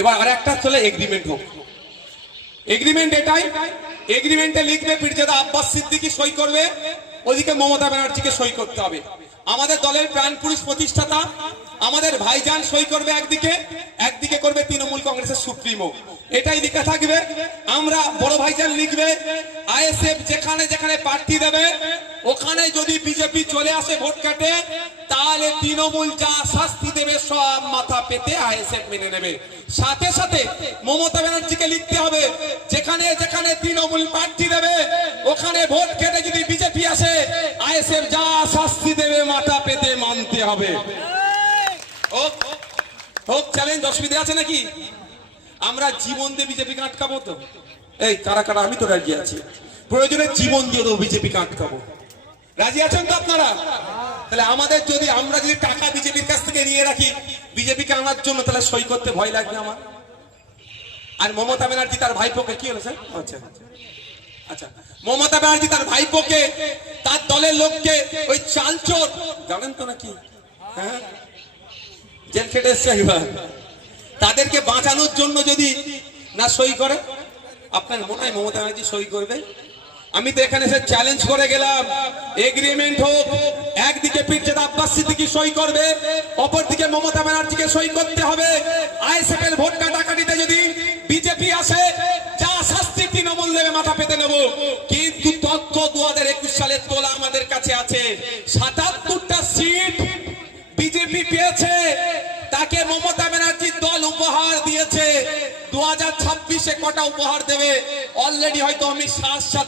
এবার আরেকটা চলে এগ্রিমেন্ট হোক। এগ্রিমেন্ট এটাই, এগ্রিমেন্টে লিখবে পীরজাদা আব্বাস সিদ্দিকী সই করবে, ওদিকে মমতা ব্যানার্জিকে সই করতে হবে। আমাদের দলের প্রাণ পুরুষ প্রতিষ্ঠাতা আমাদের ভাইজান সই করবে একদিকে, একদিকে করবে তৃণমূল কংগ্রেসের সুপ্রিমো, এটাই লিখা থাকবে। আমরা বড় ভাইজান লিখবে আইএসএফ যেখানে যেখানে প্রার্থী দেবে ওখানে যদি বিজেপি চলে আসে ভোট কাটে, তাহলে তৃণমূল যা শাস্তি দেবে সব মাথা পেতে আইএসএফ মেনে নেবে। সাথে সাথে মমতা ব্যানার্জিকে লিখতে হবে যেখানে যেখানে তৃণমূল প্রার্থী দেবে ওখানে ভোট কেটে যদি বিজেপি আসে আইএসএফ যা শাস্তি দেবে মাথা পেতে মানতে হবে। হোক চ্যালেঞ্জ, অসুবিধা আছে নাকি? আমরা জীবন দিয়ে বিজেপিকে আটকাবো তো? এই কারা কারা? আমি তো রাজি আছি, প্রয়োজনে জীবন দিয়ে দেবো বিজেপিকে আটকাবো। রাজি আছেন তো আপনারা? তাহলে আমাদের যদি আমরা যদি টাকা বিজেপির কাছ থেকে নিয়ে রাখি বিজেপিকে আনার জন্য, তাহলে সই করতে ভয় লাগবে আমার। আর মমতা ব্যানার্জি তার ভাইপোকে কি হলো স্যার? আচ্ছা আচ্ছা, মমতা ব্যানার্জি তার ভাইপোকে তার দলের লোককে ওই চালচোর জানেন তো নাকি, হ্যাঁ জেল খেটে এসছে এবার, তাদেরকে বাঁচানোর জন্য যদি না সই করে, আপনার মনে হয় মমতা ব্যানার্জি সই করবে? আমি তো এখানে এসে চ্যালেঞ্জ করে গেলাম, এগ্রিমেন্ট হোক, একদিকে পীরজাদা আব্বাস সিদ্দিকী সই করবে, অপরদিকে মমতা ব্যানার্জিকে সই করতে হবে। আইএসএফ এর ভোট কাটাকাটিতে যদি বিজেপি আসে যা শাস্তি তৃণমূল দেবে মাথা পেতে নেব। কিন্তু তথ্য 2021 সালের তোলা আমাদের কাছে আছে, 77টা সিট বিজেপি পেয়েছে, তাকে মমতা ব্যানার্জির দল উপহার দিয়েছে। 2026-এ কটা উপহার দেবে অলরেডি হয়তো অমিত শাহর সাথে